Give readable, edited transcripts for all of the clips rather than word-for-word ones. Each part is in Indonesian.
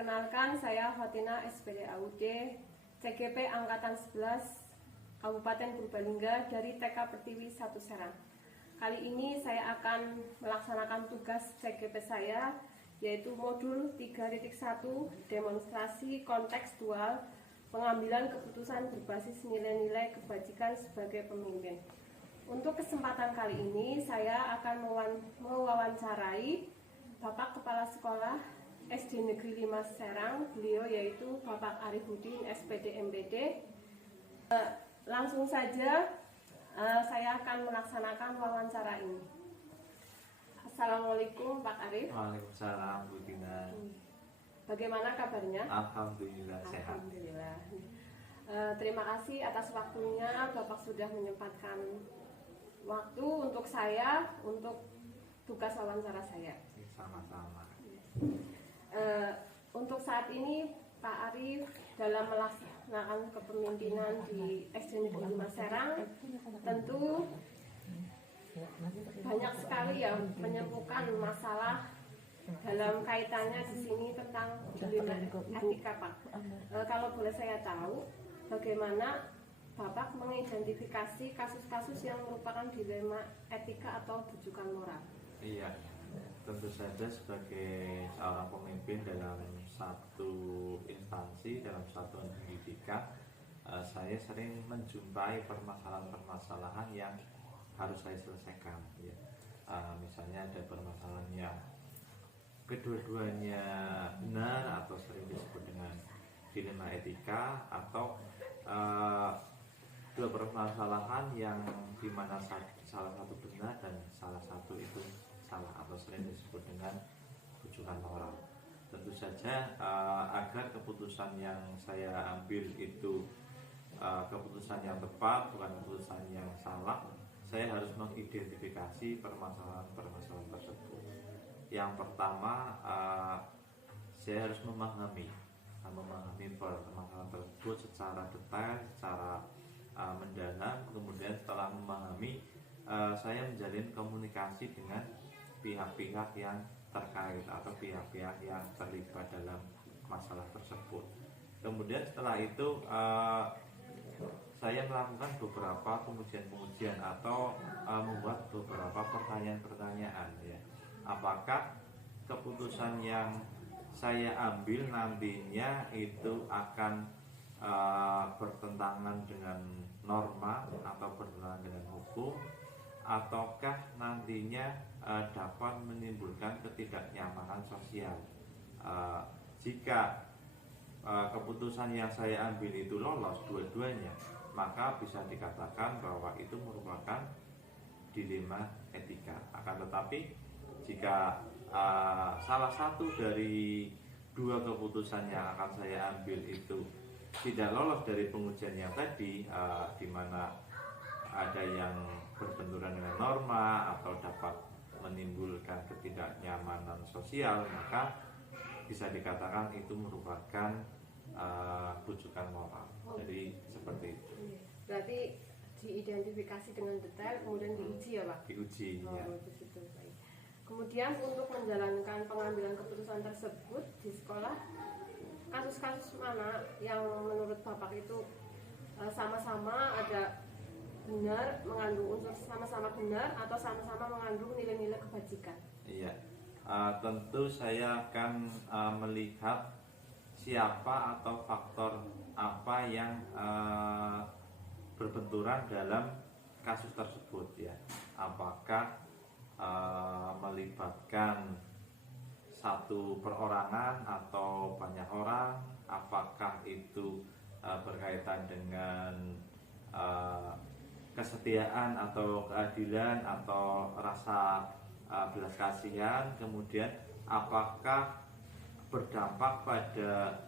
Perkenalkan, saya Fatina SPD AUD, CGP Angkatan 11, Kabupaten Purbalingga dari TK Pertiwi 1 Serang. Kali ini saya akan melaksanakan tugas CGP saya, yaitu modul 3.1 demonstrasi kontekstual pengambilan keputusan berbasis nilai-nilai kebajikan sebagai pemimpin. Untuk kesempatan kali ini, saya akan mewawancarai Bapak Kepala Sekolah SD Negeri 5 Serang, beliau yaitu Bapak Arifudin SPD MPD. Langsung saja saya akan melaksanakan wawancara ini. Assalamualaikum Pak Arif. Waalaikumsalam Bu Dina. Bagaimana kabarnya? Alhamdulillah sehat. Alhamdulillah. Terima kasih atas waktunya, Bapak sudah menyempatkan waktu untuk saya, untuk tugas wawancara saya. Sama-sama. Untuk saat ini Pak Arif dalam melaksanakan kepemimpinan di SD Negeri 5 Serang tentu banyak sekali ya menyembuhkan masalah dalam kaitannya di sini tentang dilema etika, Pak. Kalau boleh saya tahu, bagaimana Bapak mengidentifikasi kasus-kasus yang merupakan dilema etika atau bujukan moral? Iya, tentu saja sebagai seorang pemimpin dalam satu instansi, dalam satuan pendidikan, saya sering menjumpai permasalahan-permasalahan yang harus saya selesaikan. Ya. Misalnya ada permasalahan yang kedua-duanya benar atau sering disebut dengan dilema etika, atau dua permasalahan yang dimana salah satu benar dan salah satu itu salah atau sering disebut dengan bujukan moral. Tentu saja agar keputusan yang saya ambil itu keputusan yang tepat, bukan keputusan yang salah, saya harus mengidentifikasi permasalahan-permasalahan tersebut. Yang pertama, saya harus memahami permasalahan tersebut secara detail, secara mendalam. Kemudian setelah memahami, saya menjalin komunikasi dengan pihak-pihak yang terkait atau pihak-pihak yang terlibat dalam masalah tersebut. Kemudian setelah itu saya melakukan beberapa pengujian atau membuat beberapa pertanyaan-pertanyaan, ya. Apakah keputusan yang saya ambil nantinya itu akan bertentangan dengan norma atau bertentangan dengan hukum, ataukah nantinya dapat menimbulkan ketidaknyamanan sosial. Jika keputusan yang saya ambil itu lolos dua-duanya, maka bisa dikatakan bahwa itu merupakan dilema etika. Akan tetapi jika salah satu dari dua keputusan yang akan saya ambil itu tidak lolos dari pengujian yang tadi, di mana ada yang berbenturan dengan norma atau dapat menimbulkan ketidaknyamanan sosial, maka bisa dikatakan itu merupakan bujukan moral. Jadi seperti itu. Berarti diidentifikasi dengan detail, kemudian diuji ya, Pak? Diuji, ya. Begitu, baik. Kemudian untuk menjalankan pengambilan keputusan tersebut di sekolah, kasus-kasus mana yang menurut Bapak itu sama-sama ada benar, mengandung unsur sama-sama benar, atau sama-sama mengandung nilai-nilai kebajikan? Iya, tentu saya akan melihat siapa atau faktor apa yang berbenturan dalam kasus tersebut, ya. Apakah melibatkan satu perorangan atau banyak orang, apakah itu berkaitan dengan kesetiaan atau keadilan atau rasa belas kasihan, kemudian apakah berdampak pada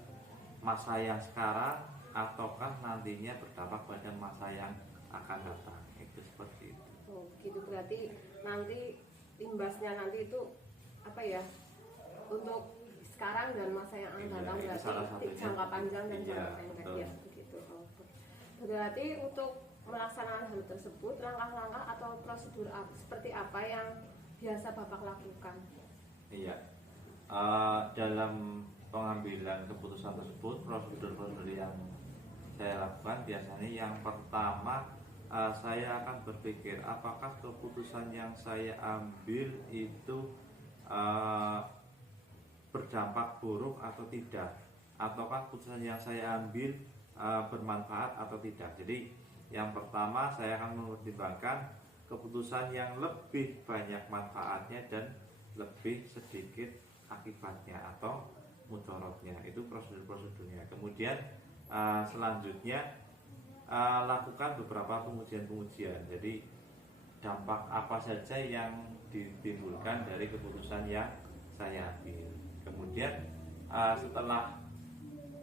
masa yang sekarang ataukah nantinya berdampak pada masa yang akan datang. Itu seperti itu. Oh, begitu. Berarti nanti imbasnya nanti itu apa ya, untuk sekarang dan masa yang akan datang, berarti jangka panjang dan jangka pendek, ya, begitu. Oh, berarti untuk melaksanakan hal tersebut, langkah-langkah atau prosedur seperti apa yang biasa Bapak lakukan? Iya, dalam pengambilan keputusan tersebut, prosedur-prosedur yang saya lakukan biasanya yang pertama, saya akan berpikir apakah keputusan yang saya ambil itu berdampak buruk atau tidak, ataukah keputusan yang saya ambil bermanfaat atau tidak. Jadi yang pertama saya akan mempertimbangkan keputusan yang lebih banyak manfaatnya dan lebih sedikit akibatnya atau mudaratnya. Itu prosedur-prosedurnya. Kemudian selanjutnya lakukan beberapa pengujian-pengujian. Jadi dampak apa saja yang ditimbulkan dari keputusan yang saya ambil. Kemudian setelah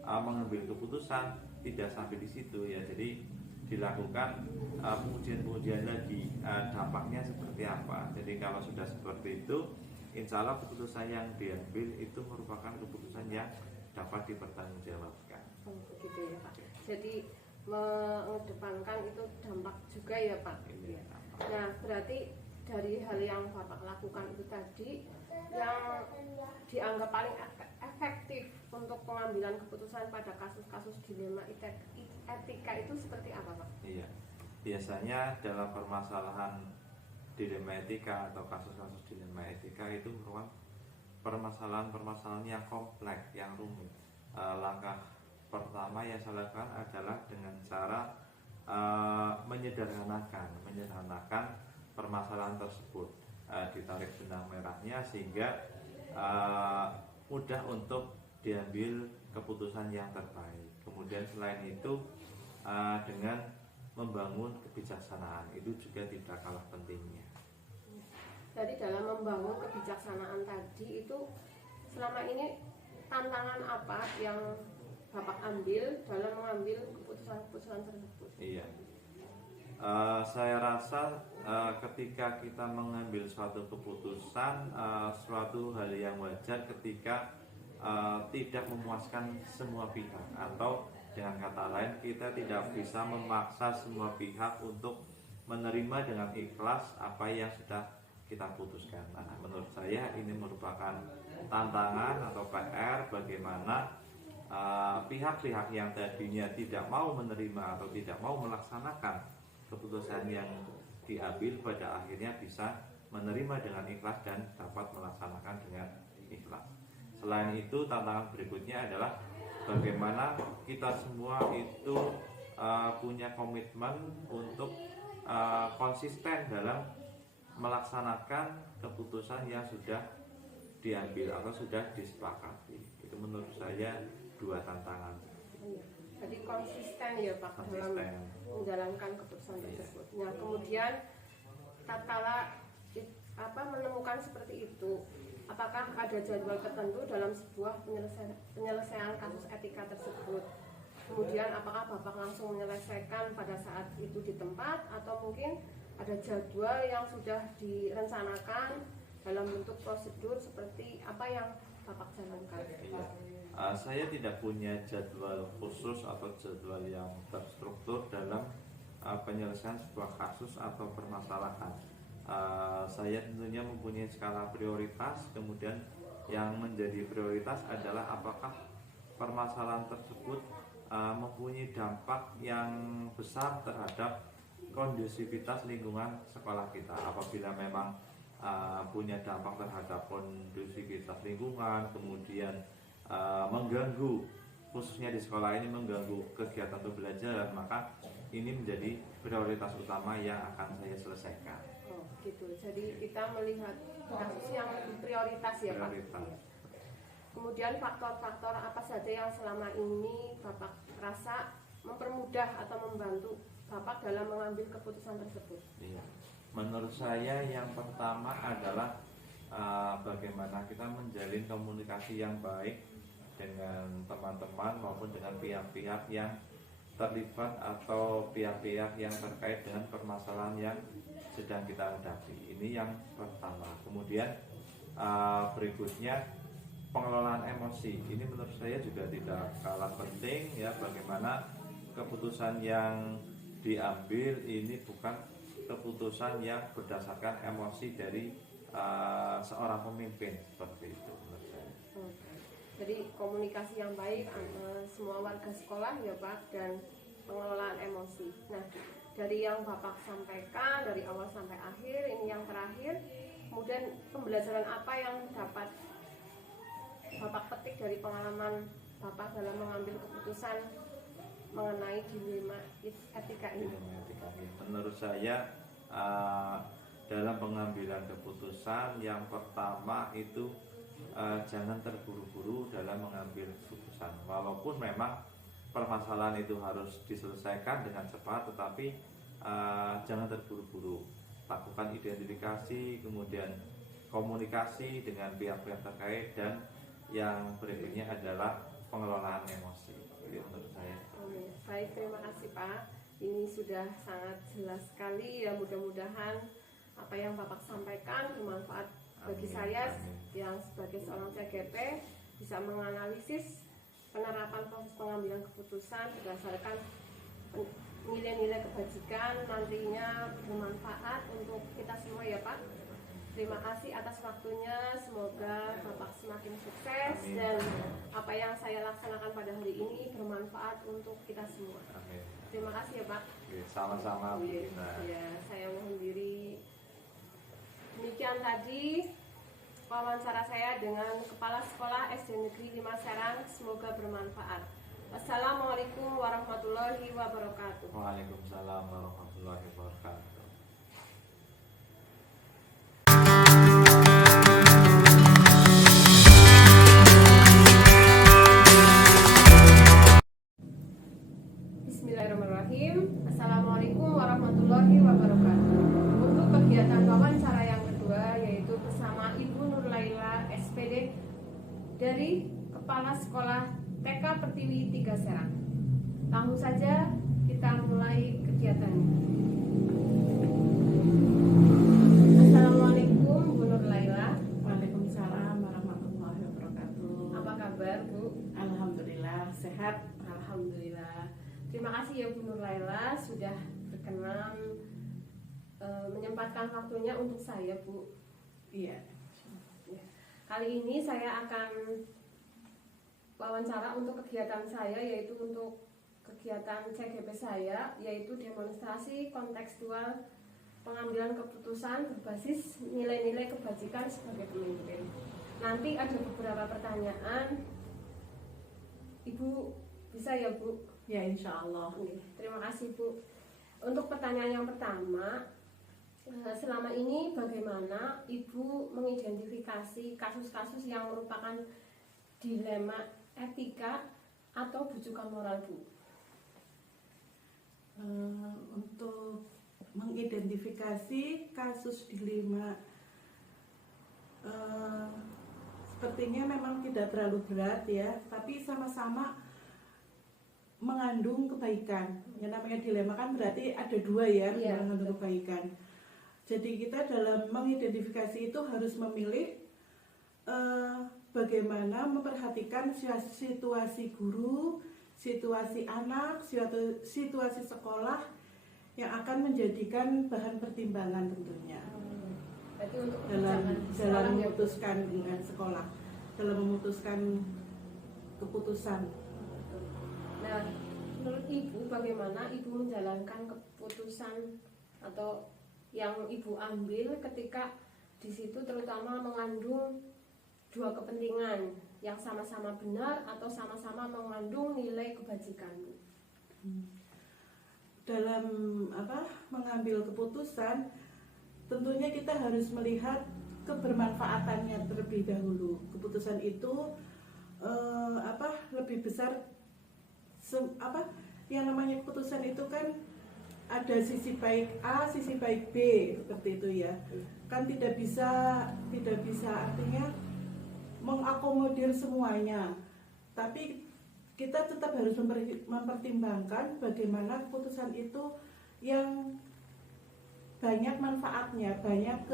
mengambil keputusan tidak sampai di situ ya. Jadi dilakukan pengujian-pengujian lagi, dampaknya seperti apa. Jadi kalau sudah seperti itu, insya Allah keputusan yang diambil itu merupakan keputusan yang dapat dipertanggungjawabkan. Oh, begitu ya Pak. Jadi mengedepankan itu dampak juga ya Pak. Iya. Nah, berarti dari hal yang Bapak lakukan itu tadi, yang dianggap paling efektif untuk pengambilan keputusan pada kasus-kasus dilema etika itu seperti apa Pak? Iya, biasanya dalam permasalahan dilema etika atau kasus-kasus dilema etika itu merupakan permasalahan-permasalahan yang kompleks, yang rumit. Langkah pertama yang saya lakukan adalah dengan cara menyederhanakan permasalahan tersebut, ditarik benang merahnya sehingga mudah untuk diambil keputusan yang terbaik. Kemudian selain itu dengan membangun kebijaksanaan itu juga tidak kalah pentingnya. Jadi dalam membangun kebijaksanaan tadi itu selama ini tantangan apa yang Bapak ambil dalam mengambil keputusan-keputusan tersebut? Iya, saya rasa ketika kita mengambil suatu keputusan, suatu hal yang wajar ketika tidak memuaskan semua pihak, atau dengan kata lain kita tidak bisa memaksa semua pihak untuk menerima dengan ikhlas apa yang sudah kita putuskan. Nah, menurut saya ini merupakan tantangan atau PR bagaimana pihak-pihak yang tadinya tidak mau menerima atau tidak mau melaksanakan keputusan yang diambil pada akhirnya bisa menerima dengan ikhlas dan dapat melaksanakan dengan ikhlas. Selain itu, tantangan berikutnya adalah bagaimana kita semua itu punya komitmen untuk konsisten dalam melaksanakan keputusan yang sudah diambil atau sudah disepakati. Itu menurut saya dua tantangan. Jadi konsisten ya Pak dalam menjalankan keputusan tersebut. Nah, kemudian tatkala menemukan seperti itu, apakah ada jadwal tertentu dalam sebuah penyelesaian kasus etika tersebut? Kemudian apakah Bapak langsung menyelesaikan pada saat itu di tempat, atau mungkin ada jadwal yang sudah direncanakan dalam bentuk prosedur seperti apa yang Bapak jalankan? Iya. Saya tidak punya jadwal khusus atau jadwal yang terstruktur dalam penyelesaian sebuah kasus atau permasalahan. Saya tentunya mempunyai skala prioritas, kemudian yang menjadi prioritas adalah apakah permasalahan tersebut mempunyai dampak yang besar terhadap kondusivitas lingkungan sekolah kita. Apabila memang punya dampak terhadap kondusivitas lingkungan, kemudian mengganggu, khususnya di sekolah ini mengganggu kegiatan pembelajaran, maka ini menjadi prioritas utama yang akan saya selesaikan. Oh, gitu. Jadi kita melihat kasus yang lebih prioritas ya Pak. Kemudian faktor-faktor apa saja yang selama ini Bapak rasa mempermudah atau membantu Bapak dalam mengambil keputusan tersebut? Iya. Menurut saya yang pertama adalah bagaimana kita menjalin komunikasi yang baik dengan teman-teman maupun dengan pihak-pihak yang terlibat atau pihak-pihak yang terkait dengan permasalahan yang sedang kita hadapi. Ini yang pertama. Kemudian berikutnya pengelolaan emosi. Ini menurut saya juga tidak kalah penting ya, bagaimana keputusan yang diambil ini bukan keputusan yang berdasarkan emosi dari seorang pemimpin, seperti itu menurut saya. Jadi komunikasi yang baik semua warga sekolah ya Pak, dan pengelolaan emosi. Nah, dari yang Bapak sampaikan dari awal sampai akhir, ini yang terakhir, kemudian pembelajaran apa yang dapat Bapak petik dari pengalaman Bapak dalam mengambil keputusan mengenai dilema etika ini? Menurut saya dalam pengambilan keputusan yang pertama itu jangan terburu-buru dalam mengambil keputusan. Walaupun memang permasalahan itu harus diselesaikan dengan cepat, tetapi jangan terburu-buru. Lakukan identifikasi, kemudian komunikasi dengan pihak-pihak terkait, dan yang berikutnya adalah pengelolaan emosi. Itu menurut saya. Baik, terima kasih Pak. Ini sudah sangat jelas sekali ya, mudah-mudahan apa yang Bapak sampaikan bermanfaat bagi saya yang sebagai seorang CGP bisa menganalisis penerapan proses pengambilan keputusan berdasarkan nilai-nilai kebajikan, nantinya bermanfaat untuk kita semua ya Pak. Terima kasih atas waktunya, semoga Bapak semakin sukses dan apa yang saya laksanakan pada hari ini bermanfaat untuk kita semua. Terima kasih ya Pak. Sama-sama. Ya, saya mohon diri. Demikian tadi wawancara saya dengan Kepala Sekolah SD Negeri 5 Serang, semoga bermanfaat. Wassalamualaikum warahmatullahi wabarakatuh. Waalaikumsalam warahmatullahi wabarakatuh. Bismillahirrahmanirrahim. Assalamualaikum warahmatullahi wabarakatuh. Untuk kegiatan wawancara yang kedua, yaitu bersama Ibu Nur Laila SPD dari Kepala Sekolah TK Pertiwi 3 Serang. Langsung saja kita mulai kegiatannya. Assalamualaikum Bu Nur Laila. Waalaikumsalam warahmatullahi wabarakatuh. Apa kabar Bu? Alhamdulillah sehat. Alhamdulillah. Terima kasih ya Bu Nur Laila sudah berkenan menyempatkan waktunya untuk saya Bu. Iya. Kali ini saya akan wawancara untuk kegiatan saya, yaitu untuk kegiatan CGP saya, yaitu demonstrasi kontekstual pengambilan keputusan berbasis nilai-nilai kebajikan sebagai pemimpin. Nanti ada beberapa pertanyaan, Ibu bisa ya Bu? Ya insya Allah. Terima kasih Bu. Untuk pertanyaan yang pertama, selama ini bagaimana Ibu mengidentifikasi kasus-kasus yang merupakan dilema etika atau bujukan moral Bu? Untuk mengidentifikasi kasus dilema sepertinya memang tidak terlalu berat ya, tapi sama-sama mengandung kebaikan. Yang namanya dilema kan berarti ada dua ya, mengandung kebaikan. Jadi kita dalam mengidentifikasi itu harus memilih bagaimana memperhatikan situasi guru, situasi anak, situasi sekolah yang akan menjadikan bahan pertimbangan tentunya. Berarti untuk dalam memutuskan dengan sekolah, dalam memutuskan keputusan. Nah, menurut Ibu bagaimana Ibu menjalankan keputusan atau yang Ibu ambil ketika di situ terutama mengandung dua kepentingan yang sama-sama benar atau sama-sama mengandung nilai kebajikan Bu? Dalam mengambil keputusan, tentunya kita harus melihat kebermanfaatannya terlebih dahulu. Keputusan itu lebih besar. Yang namanya keputusan itu kan ada sisi baik A, sisi baik B, seperti itu ya. Kan tidak bisa artinya mengakomodir semuanya. Tapi kita tetap harus mempertimbangkan bagaimana keputusan itu yang banyak manfaatnya, banyak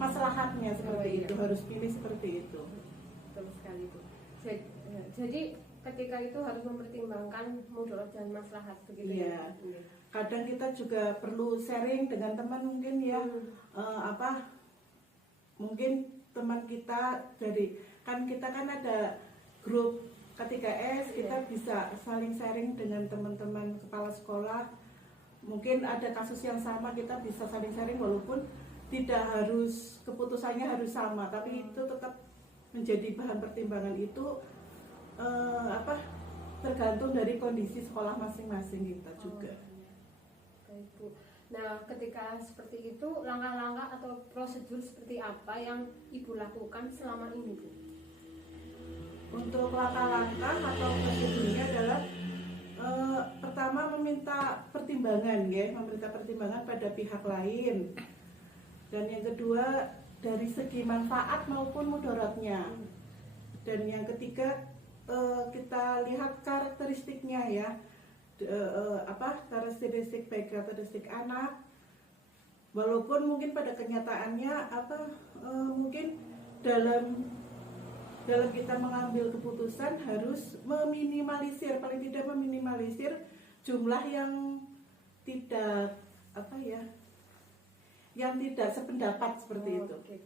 maslahatnya seperti itu. Harus pilih seperti itu. Betul sekali Bu. Jadi ketika itu harus mempertimbangkan mudarat dan maslahat begitu ya. Kadang kita juga perlu sharing dengan teman mungkin ya, mungkin teman kita kita kan ada grup K3S, kita bisa saling sharing dengan teman-teman kepala sekolah. Mungkin ada kasus yang sama, kita bisa saling sharing walaupun tidak harus keputusannya harus sama, tapi itu tetap menjadi bahan pertimbangan. Itu tergantung dari kondisi sekolah masing-masing kita juga. Baik, Bu. Nah, ketika seperti itu, langkah-langkah atau prosedur seperti apa yang Ibu lakukan selama ini, Bu? Untuk langkah-langkah atau prosedurnya adalah pertama meminta pertimbangan, ya, meminta pertimbangan pada pihak lain. Dan yang kedua dari segi manfaat maupun mudaratnya. Dan yang ketiga kita lihat karakteristiknya, ya, karakteristik baik karakteristik anak. Walaupun mungkin pada kenyataannya mungkin dalam kita mengambil keputusan harus meminimalisir, paling tidak meminimalisir jumlah yang tidak yang tidak sependapat seperti itu. Oke.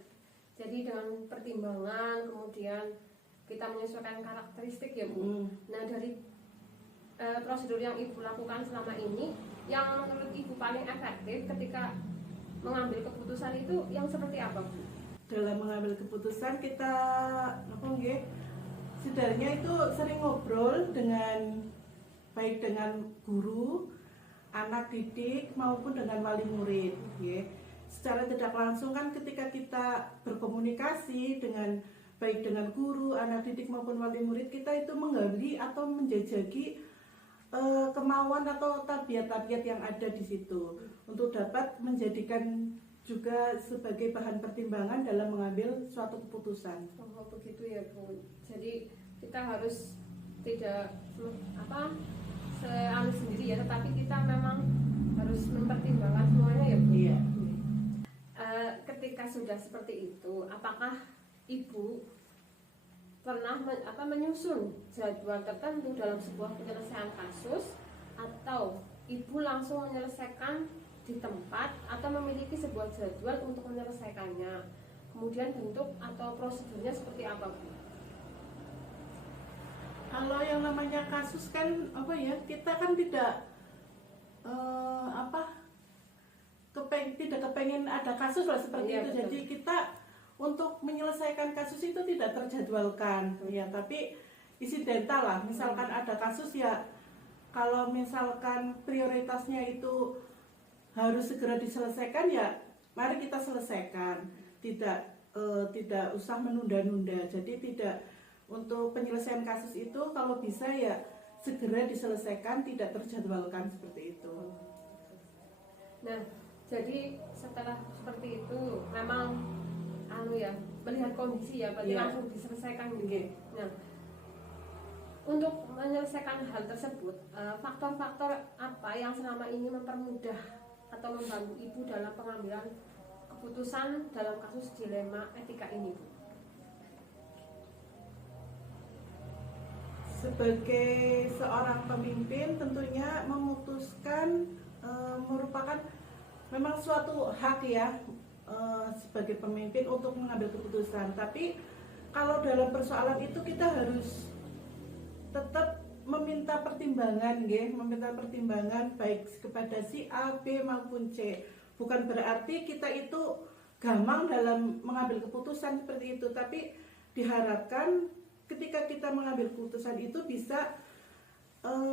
Jadi dengan pertimbangan kemudian kita menyesuaikan karakteristik, ya, Bu. Nah, dari prosedur yang Ibu lakukan selama ini, yang menurut Ibu paling efektif ketika mengambil keputusan itu yang seperti apa, Bu? Dalam mengambil keputusan kita sebenarnya itu sering ngobrol baik dengan guru, anak didik maupun dengan wali murid, ya. Secara tidak langsung kan ketika kita berkomunikasi baik dengan guru, anak didik maupun wali murid, kita itu menggali atau menjajaki kemauan atau tabiat-tabiat yang ada di situ untuk dapat menjadikan juga sebagai bahan pertimbangan dalam mengambil suatu keputusan. Oh, begitu, ya, Bu. Jadi kita harus tidak seanu sendiri, ya, tetapi kita memang harus mempertimbangkan semuanya, ya, Bu. Iya. Ketika sudah seperti itu, apakah Ibu pernah menyusun jadwal tertentu dalam sebuah penyelesaian kasus, atau Ibu langsung menyelesaikan di tempat, atau memiliki sebuah jadwal untuk menyelesaikannya? Kemudian bentuk atau prosedurnya seperti apa, Bu? Kalau yang namanya kasus kan kita kan tidak tidak kepengen ada kasus lah seperti itu. Betul. Jadi kita untuk menyelesaikan kasus itu tidak terjadwalkan, ya, tapi insidental lah. Misalkan ada kasus, ya, kalau misalkan prioritasnya itu harus segera diselesaikan, ya mari kita selesaikan, tidak usah menunda-nunda. Jadi tidak, untuk penyelesaian kasus itu kalau bisa ya segera diselesaikan, tidak terjadwalkan seperti itu. Nah, jadi setelah seperti itu memang melihat kondisi, ya, berarti langsung diselesaikan gitu. Nah, untuk menyelesaikan hal tersebut, faktor-faktor apa yang selama ini mempermudah atau membantu Ibu dalam pengambilan keputusan dalam kasus dilema etika ini, Bu? Sebagai seorang pemimpin tentunya memutuskan merupakan memang suatu hak, ya, sebagai pemimpin untuk mengambil keputusan. Tapi kalau dalam persoalan itu kita harus tetap meminta pertimbangan, meminta pertimbangan baik kepada si A, B maupun C. Bukan berarti kita itu gampang dalam mengambil keputusan seperti itu, tapi diharapkan ketika kita mengambil keputusan itu bisa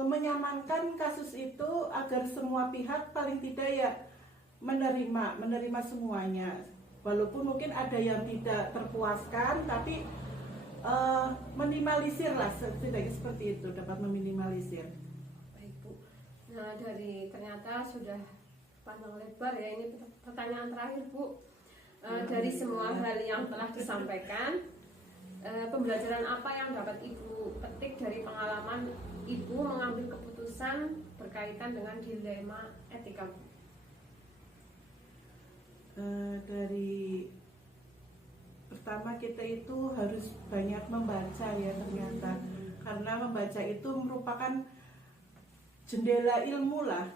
menyamankan kasus itu agar semua pihak paling tidak, ya, menerima semuanya. Walaupun mungkin ada yang tidak terpuaskan, tapi minimalisir lah, setidaknya seperti itu, dapat meminimalisir. Baik, Bu. Nah, ternyata sudah panjang lebar, ya, ini pertanyaan terakhir, Bu. Dari semua hal yang telah disampaikan, pembelajaran apa yang dapat Ibu petik dari pengalaman Ibu mengambil keputusan berkaitan dengan dilema etika, Bu? Dari pertama kita itu harus banyak membaca, ya, ternyata karena membaca itu merupakan jendela ilmu lah,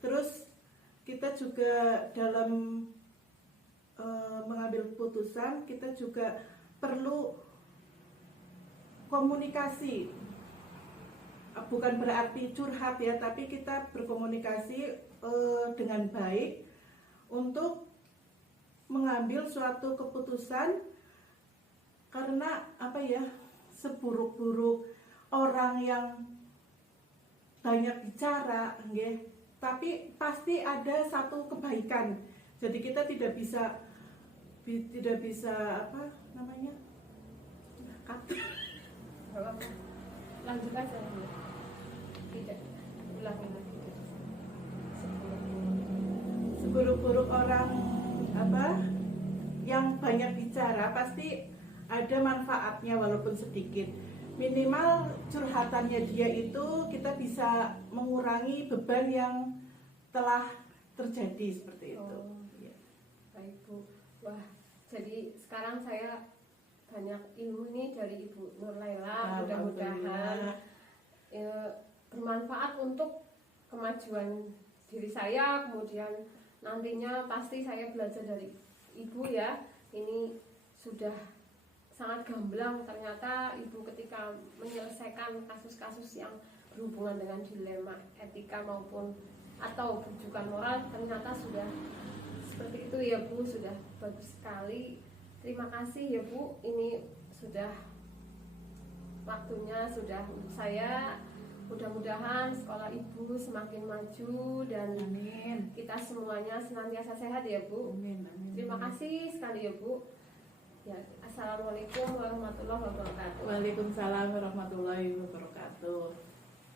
Terus kita juga dalam mengambil keputusan, kita juga perlu komunikasi. Bukan berarti curhat ya, tapi kita berkomunikasi dengan baik untuk mengambil suatu keputusan. Karena apa ya, seburuk-buruk orang yang banyak bicara, tapi pasti ada satu kebaikan. Jadi kita tidak bisa apa namanya, Lanjut aja. Tidak, ulangi lagi. Seburuk-buruk orang apa yang banyak bicara pasti ada manfaatnya walaupun sedikit. Minimal curhatannya dia itu kita bisa mengurangi beban yang telah terjadi seperti itu. Oh, baik Bu. Wah, jadi sekarang saya banyak ilmu nih dari Ibu Nurlaila. Mudah-mudahan bermanfaat untuk kemajuan diri saya. Kemudian nantinya pasti saya belajar dari Ibu ya. Ini sudah sangat gamblang, ternyata Ibu ketika menyelesaikan kasus-kasus yang berhubungan dengan dilema etika maupun atau rujukan moral, ternyata sudah seperti itu ya Bu, sudah bagus sekali. Terima kasih ya Bu, ini sudah waktunya sudah untuk saya. Mudah-mudahan sekolah Ibu semakin maju dan Amin. kita semuanya senantiasa sehat ya Bu. Amin, amin. Terima kasih sekali ya Bu. Ya, Assalamualaikum warahmatullahi wabarakatuh. Waalaikumsalam warahmatullahi wabarakatuh.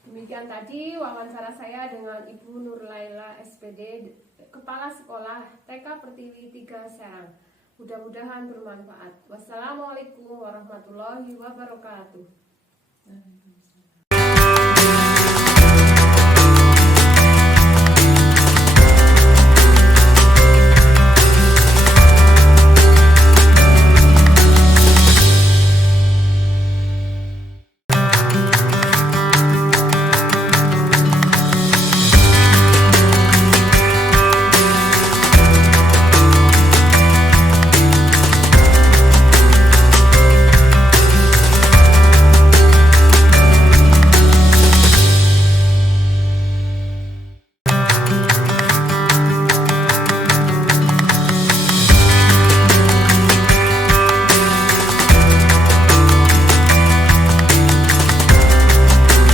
Demikian tadi wawancara saya dengan Ibu Nurlaila SPD, Kepala Sekolah TK Pertiwi 3 Serang. Mudah-mudahan bermanfaat. Wassalamualaikum warahmatullahi wabarakatuh.